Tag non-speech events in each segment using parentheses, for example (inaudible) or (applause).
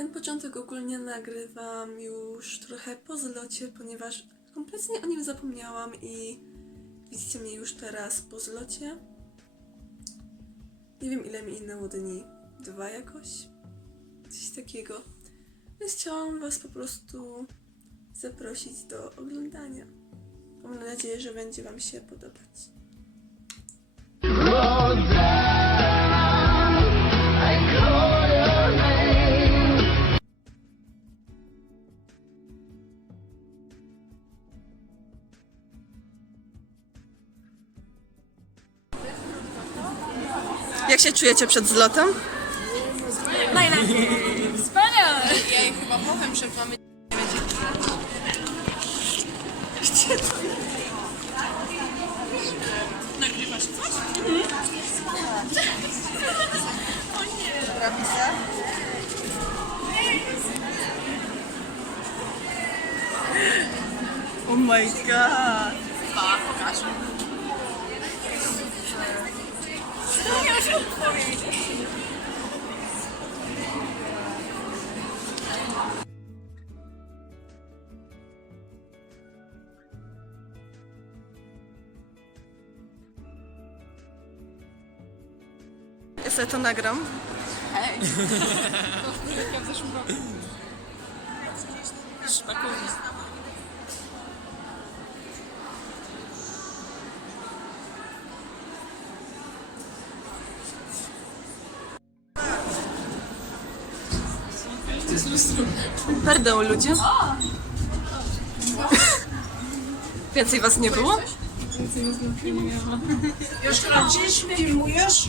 Ten początek ogólnie nagrywam już trochę po zlocie, ponieważ kompletnie o nim zapomniałam i widzicie mnie już teraz po zlocie. Nie wiem ile mi minęło dni. Dwa jakoś? Coś takiego. Więc chciałam was po prostu zaprosić do oglądania. Mam nadzieję, że będzie wam się podobać. Jak czujecie przed zlotem? Wspaniale! Ja jej chyba powiem, że mamy Nagrywasz coś? Oh my god! Nagram. Hej. Ja (laughs) w zeszłym roku. Szpakownie. Pardon, ludzie. Więcej was nie było? Już kręcisz, filmujesz?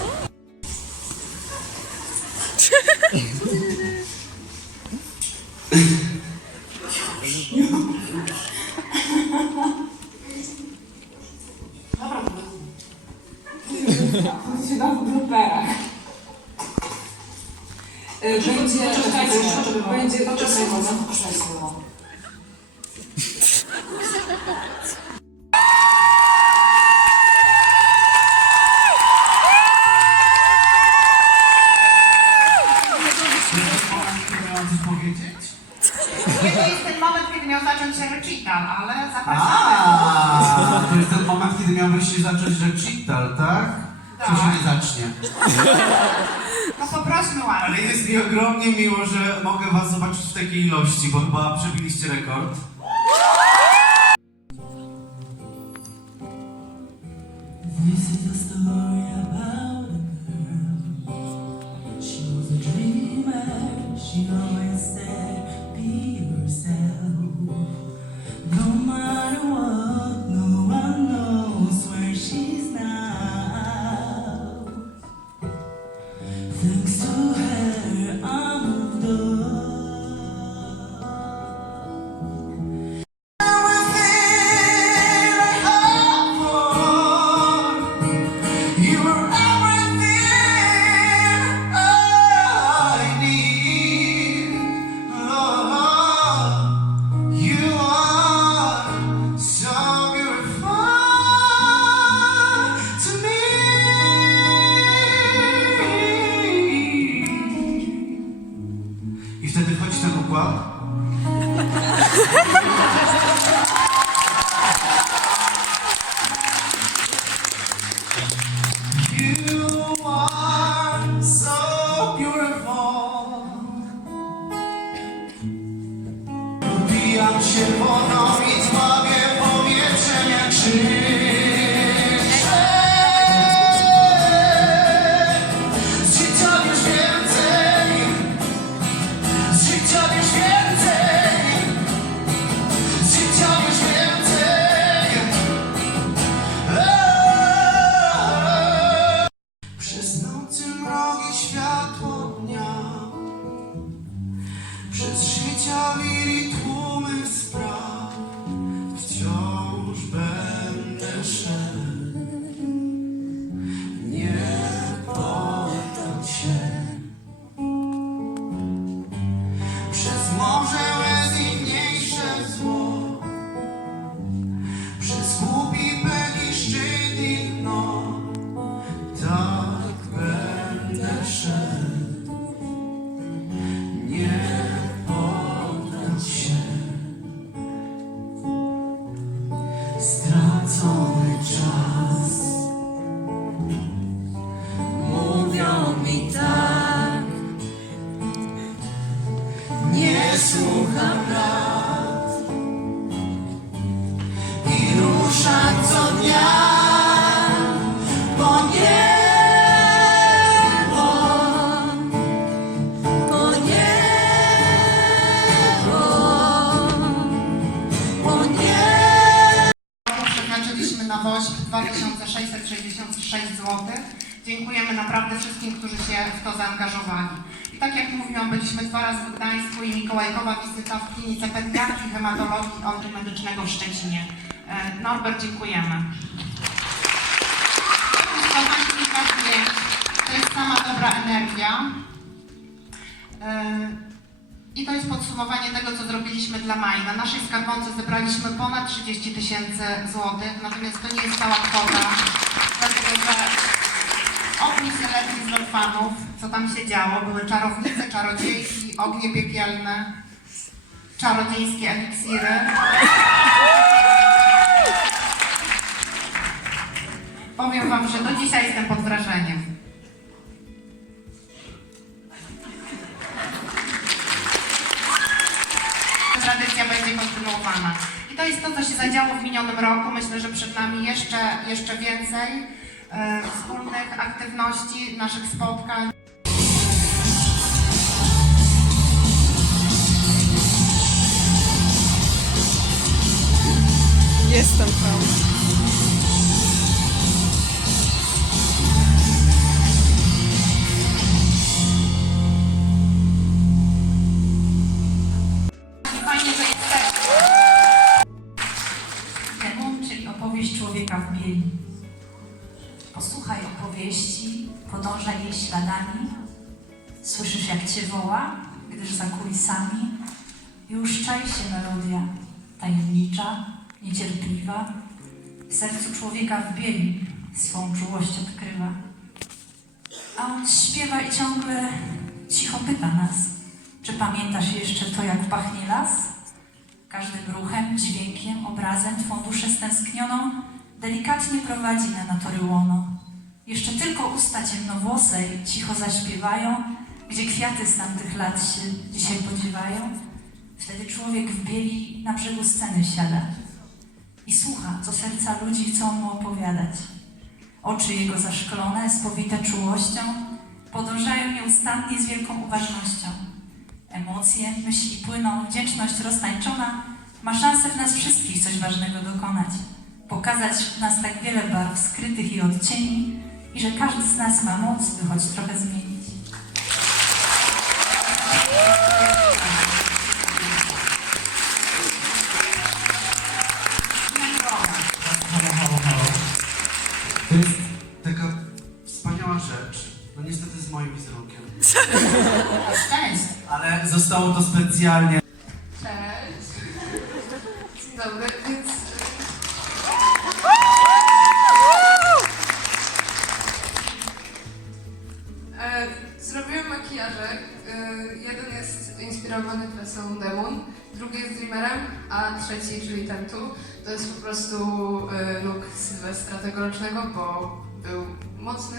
ogromnie miło, że mogę was zobaczyć w takiej ilości, bo chyba przebiliście rekord. She always said, "Be yourself." No 解脱 zaangażowali. I tak jak mówiłam, byliśmy dwa razy w Gdańsku i Mikołajkowa wizyta w klinice pediatrii, hematologii Odry Medycznego w Szczecinie. E, Norbert, dziękujemy. Każdy to jest sama dobra energia. E, i to jest podsumowanie tego, co zrobiliśmy dla Maj. Na naszej skarbonce zebraliśmy ponad 30 tysięcy złotych, natomiast to nie jest cała kwota, dlatego że oprócz selekcji z orfanów, co tam się działo, były czarownice, czarodziejki, ognie piekielne, czarodziejskie eliksiry. Powiem Wam, że do dzisiaj jestem pod wrażeniem. tradycja będzie kontynuowana. I to jest to, co się zadziało w minionym roku. Myślę, że przed nami jeszcze, jeszcze więcej wspólnych aktywności, naszych spotkań. Jestem tam. Słyszysz, jak cię woła, gdyż za kulisami już czai się melodia, tajemnicza, niecierpliwa. W sercu człowieka w bieli swą czułość odkrywa. A on śpiewa i ciągle cicho pyta nas, czy pamiętasz jeszcze to, jak pachnie las? Każdym ruchem, dźwiękiem, obrazem Twą duszę stęsknioną delikatnie prowadzi na natury łono. Jeszcze tylko usta ciemnowłosej cicho zaśpiewają, gdzie kwiaty z tamtych lat się dzisiaj podziewają. Wtedy człowiek w bieli na brzegu sceny siada i słucha, co serca ludzi chcą mu opowiadać. Oczy jego zaszklone, spowite czułością, podążają nieustannie z wielką uważnością. Emocje, myśli płyną, wdzięczność roztańczona ma szansę w nas wszystkich coś ważnego dokonać. Pokazać w nas tak wiele barw skrytych i odcieni i że każdy z nas ma moc, by choć trochę zmienić. Specjalnie. Cześć. Dobry, więc... E, zrobiłem makijaże. E, jeden jest inspirowany presą Demon, drugi jest Dreamerem, a trzeci, czyli ten tu, to jest po prostu e, look Sylwestra tegorocznego, bo był mocny,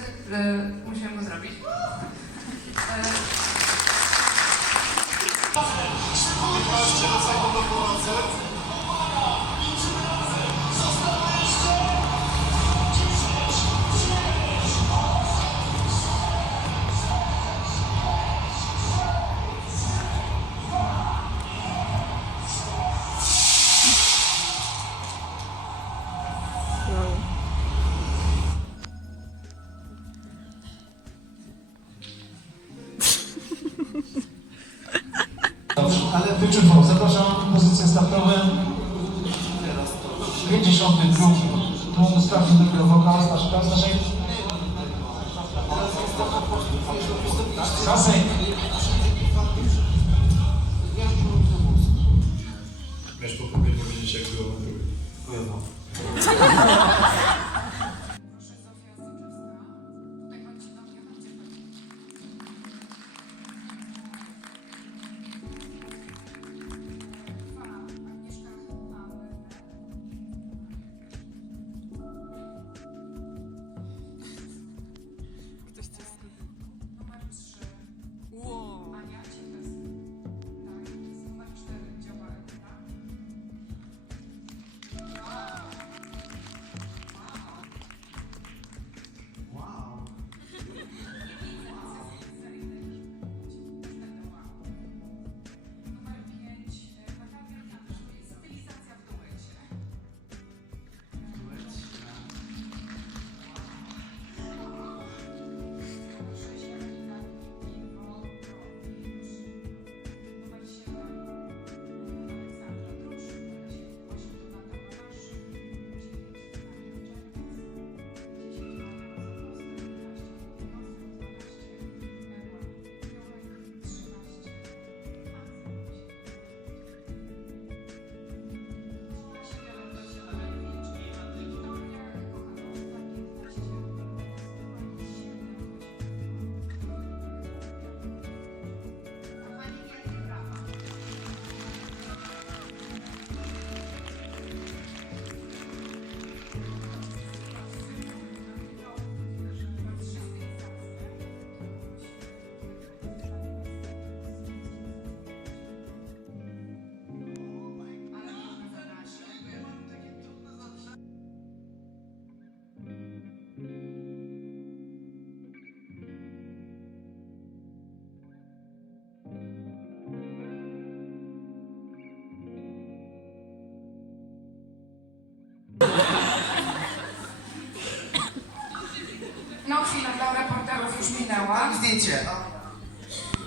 Zdjęcie.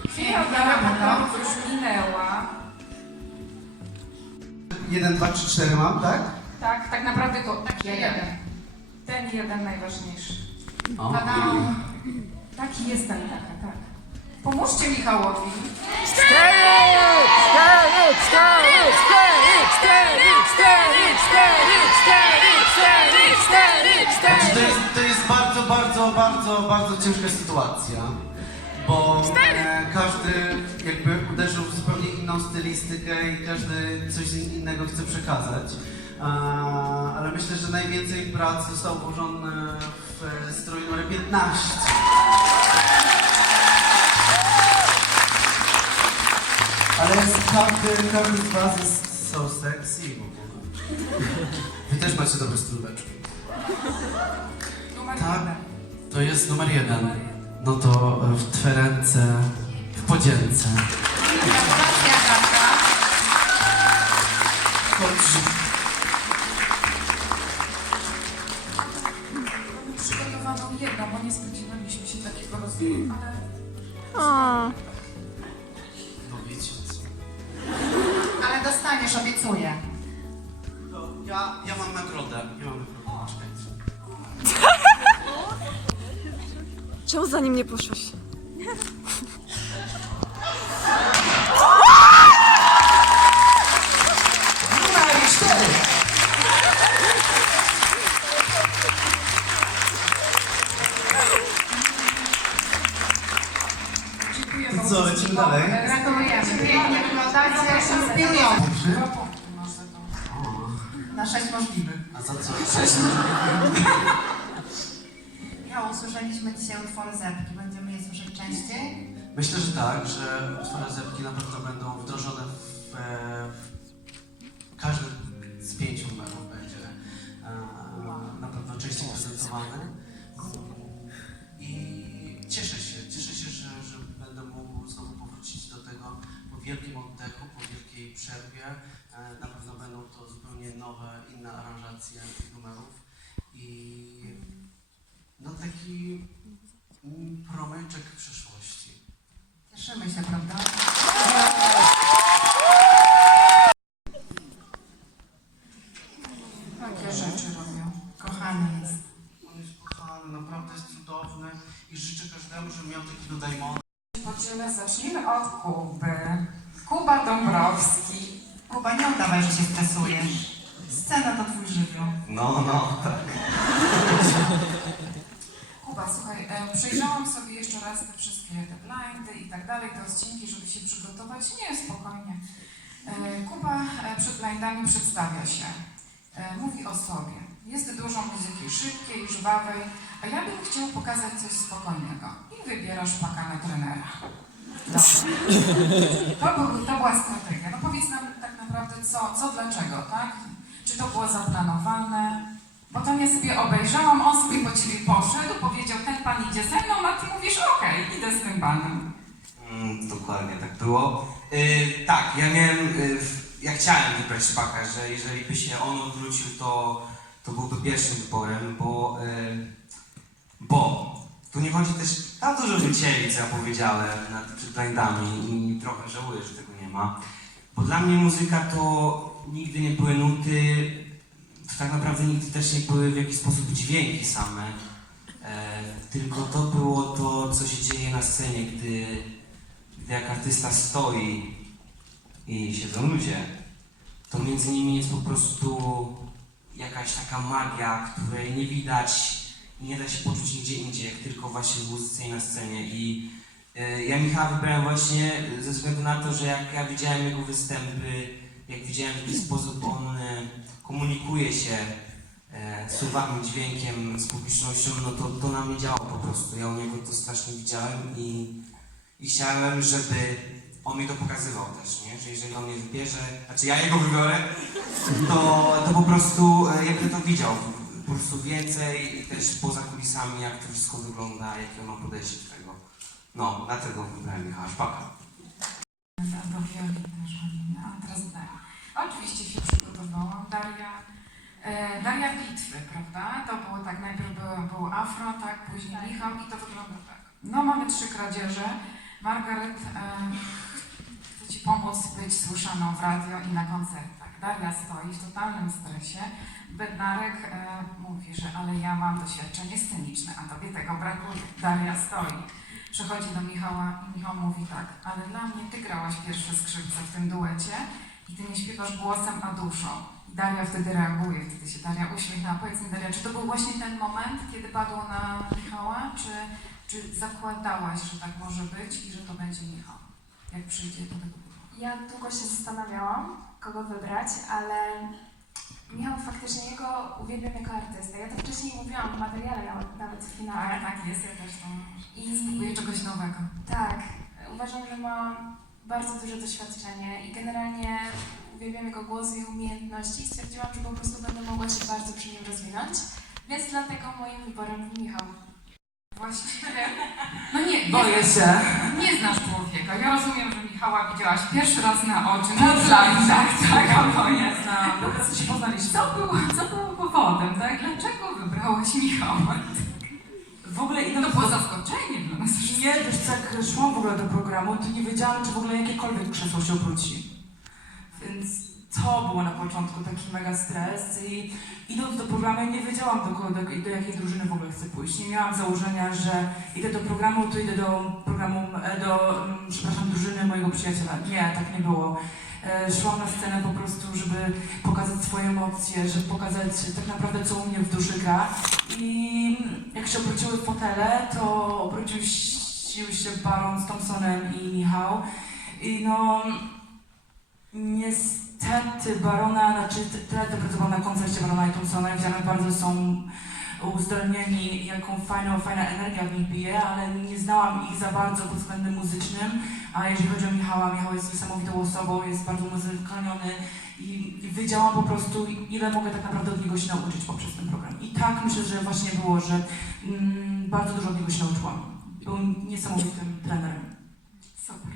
Chwila dla reporterów już minęła. Jeden, dwa, trzy, cztery mam, tak? Tak, tak naprawdę to taki jeden. Ten jeden najważniejszy. O. Tadam. Taki jest ten taka, tak. Pomóżcie Michałowi. Znaczy, to, jest, to jest bardzo, bardzo, bardzo, bardzo ciężka sytuacja, bo e, każdy jakby uderzył w zupełnie inną stylistykę i każdy coś innego chce przekazać. E, ale myślę, że najwięcej prac zostało włożone w e, strój numer 15. Ale jest, każdy, każdy z was jest so sexy w ogóle. (laughs) Wy też macie dobre strójeczki. Numer Tak. To jest numer jeden. No to e, w twe ręce, w podzielce. Czemu za nim nie poszłaś? Wielkim oddechu, po wielkiej przerwie. E, Na pewno będą to zupełnie nowe, inne aranżacje tych numerów. I no taki promyczek przyszłości. Cieszymy się, prawda? Takie rzeczy robią. Kochany jest. On jest kochany, naprawdę jest cudowny i życzę każdemu, żeby miał takiego Diamond. Podzielę, zacznijmy od Kuby. Kuba Dąbrowski. Kuba, nie udawaj, że się stresujesz. Scena to twój żywioł. No, no, tak. Kuba, słuchaj, e, przejrzałam sobie jeszcze raz te wszystkie te blindy i tak dalej, te odcinki, żeby się przygotować. Nie, spokojnie. E, Kuba e, przed blindami przedstawia się. E, mówi o sobie. Jest dużo muzyki szybkiej, żwawej, a ja bym chciał pokazać coś spokojnego. I wybierasz pakana trenera. Dobrze. To, był, to była strategia. No powiedz nam tak naprawdę co, co, dlaczego, tak? Czy to było zaplanowane? Bo tam ja sobie obejrzałam, on sobie po ciebie poszedł, powiedział, ten pan idzie ze mną, a ty mówisz, okej, idę z tym panem. Mm, dokładnie tak było. Y, tak, ja miałem, y, w- ja chciałem wybrać szpaka, że jeżeli by się on odwrócił, to, to byłby pierwszym wyborem, bo, y, bo tu nie chodzi też, tam dużo wycięli, co ja powiedziałem nad, przed i trochę żałuję, że tego nie ma. Bo dla mnie muzyka to nigdy nie były nuty, to tak naprawdę nigdy też nie były w jakiś sposób dźwięki same. E, tylko to było to, co się dzieje na scenie, gdy jak artysta stoi i siedzą ludzie, to między nimi jest po prostu jakaś taka magia, której nie widać i nie da się poczuć nigdzie indziej, jak tylko właśnie w muzyce i na scenie. I e, ja Michała wybrałem właśnie ze względu na to, że jak ja widziałem jego występy, jak widziałem w jaki sposób on e, komunikuje się e, słowami, dźwiękiem z publicznością, no to, to na mnie działało po prostu. Ja u niego to strasznie widziałem i, i chciałem, żeby on mi to pokazywał też, nie? Że jeżeli on mnie wybierze, znaczy ja jego wybiorę, to, to po prostu e, jakby to widział po prostu więcej i też poza kulisami, jak to wszystko wygląda, jakie on ma podejście do tego. No, dlatego wybrałem Michała Szpaka. A teraz Daria. Oczywiście się przygotowałam. Daria E, Daria Bitwy, prawda? To było tak, najpierw był, był Afro, tak, później Michał i to wygląda tak. No mamy trzy kradzieże. Margaret chce Ci pomóc być słyszaną w radio i na koncertach. Daria stoi w totalnym stresie. Bednarek mówi, że ale ja mam doświadczenie sceniczne, a Tobie tego brakuje. Daria stoi. Przechodzi do Michała i Michał mówi tak, ale dla mnie Ty grałaś pierwsze skrzypce w tym duecie i Ty nie śpiewasz głosem, a duszą. Daria wtedy reaguje, wtedy się Daria uśmiechna. Powiedz mi Daria, czy to był właśnie ten moment, kiedy padło na Michała, czy, czy zakładałaś, że tak może być i że to będzie Michał, jak przyjdzie do tego wyboru? Ja długo się zastanawiałam, kogo wybrać, ale Michał faktycznie jego uwielbiam jako artystę. Ja to wcześniej mówiłam w materiale nawet- w finale. Tak, tak jest, ja też to I spróbuję czegoś nowego. tak, uważam, że ma bardzo duże doświadczenie i generalnie uwielbiam jego głos i umiejętności i stwierdziłam, że po prostu będę mogła się bardzo przy nim rozwinąć, więc dlatego moim wyborem był Michał. Właściwie, no nie, boję się. Nie znasz człowieka. Ja rozumiem, że Michała widziałaś pierwszy raz na oczy, na slajdach, tak, albo nie znam. Prostu się poznaliście. Co było, co było powodem, tak? Dlaczego wybrałaś Michała? W ogóle To idąc było zaskoczenie dla nas. Nie, wiesz co, jak szłam w ogóle do programu, to nie wiedziałam, czy w ogóle jakiekolwiek krzesło się obróci. Więc to było na początku taki mega stres i idąc do programu nie wiedziałam do, do, do jakiej drużyny w ogóle chcę pójść. Nie miałam założenia, że idę do programu, to idę do programu, e, do, mm, przepraszam, drużyny mojego przyjaciela. Nie, tak nie było. E, Szłam na scenę po prostu, żeby pokazać swoje emocje, żeby pokazać tak naprawdę, co u mnie w duszy gra. I jak się obróciły fotele, to obrócił się Baron z Thompsonem i Michał. I no, niestety Barona, znaczy teraz pracowałam na koncercie Barona i Thompsona i widziałam, bardzo są uzdolnieni, jaką fajną, fajna energia w nich bije, ale nie znałam ich za bardzo pod względem muzycznym, a jeżeli chodzi o Michała, Michał jest niesamowitą osobą, jest bardzo muzykalniony i, i wiedziałam po prostu, ile mogę tak naprawdę od niego się nauczyć poprzez ten program. I tak myślę, że właśnie było, że mm, bardzo dużo od niego się nauczyłam. Był niesamowitym trenerem. Super.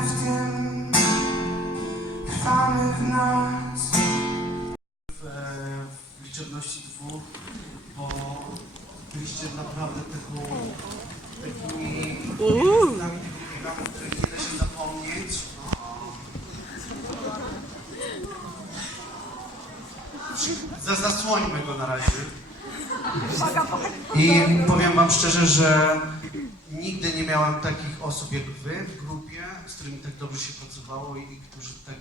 W tym, w w, dwóch, bo byliście naprawdę taką, takimi gwiazdami tego programu, których nie da się zapomnieć. Za, zasłońmy go na razie. I powiem wam szczerze, że nigdy nie miałem takich osób jak wy w grupie, z którymi tak dobrze się pracowało i którzy tak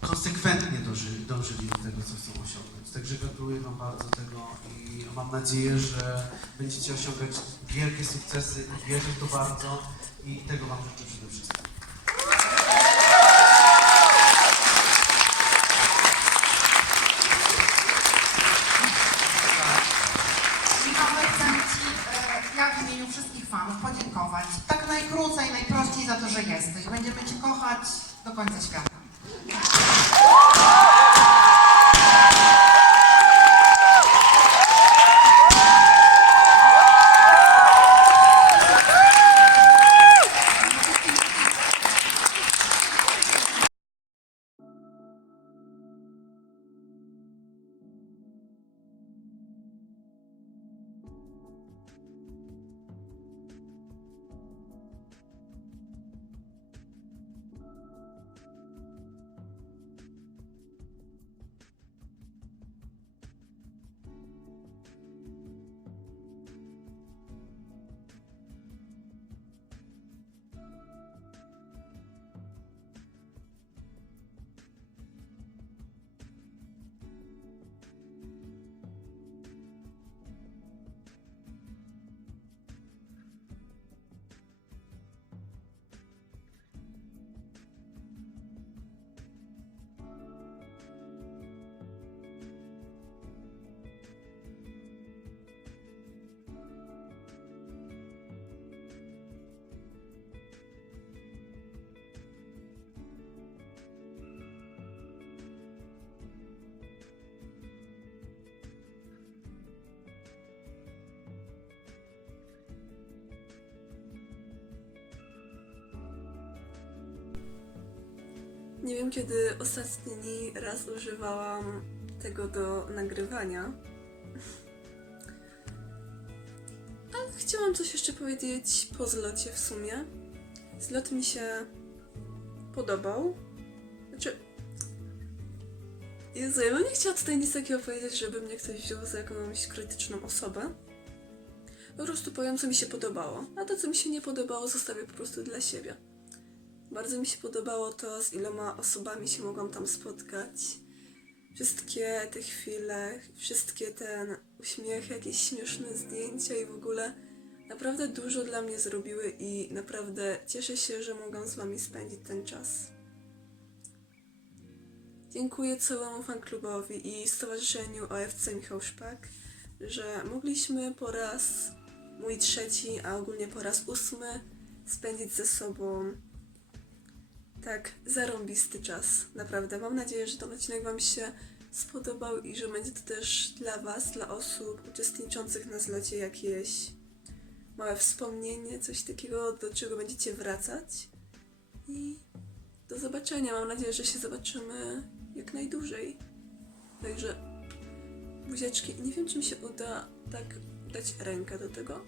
konsekwentnie dążyli, dążyli do tego, co chcą osiągnąć. Także gratuluję Wam bardzo tego i mam nadzieję, że będziecie osiągać wielkie sukcesy i wierzę w to bardzo i tego Wam życzę przede wszystkim. Michał, chcę Ci, e, ja w imieniu wszystkich fanów podziękować. Tak najkrócej, najprościej za to, że jesteś. Będziemy Cię kochać do końca świata. Nie wiem, kiedy ostatni raz używałam tego do nagrywania. Ale chciałam coś jeszcze powiedzieć po zlocie w sumie. Zlot mi się podobał. Znaczy. Jezu, ja bym nie chciała tutaj nic takiego powiedzieć, żeby mnie ktoś wziął za jakąś krytyczną osobę. Po prostu powiem, co mi się podobało. A to, co mi się nie podobało, zostawię po prostu dla siebie. Bardzo mi się podobało to, z iloma osobami się mogłam tam spotkać. Wszystkie te chwile, wszystkie ten uśmiech, jakieś śmieszne zdjęcia i w ogóle naprawdę dużo dla mnie zrobiły i naprawdę cieszę się, że mogłam z wami spędzić ten czas. Dziękuję całemu fanklubowi i Stowarzyszeniu OFC Michał Szpak, że mogliśmy po raz mój trzeci, a ogólnie po raz ósmy spędzić ze sobą tak, zarąbisty czas. Naprawdę. Mam nadzieję, że ten odcinek Wam się spodobał i że będzie to też dla Was, dla osób uczestniczących na zlocie jakieś małe wspomnienie, coś takiego, do czego będziecie wracać. I do zobaczenia. Mam nadzieję, że się zobaczymy jak najdłużej. Także buziaczki. Nie wiem, czy mi się uda tak dać rękę do tego.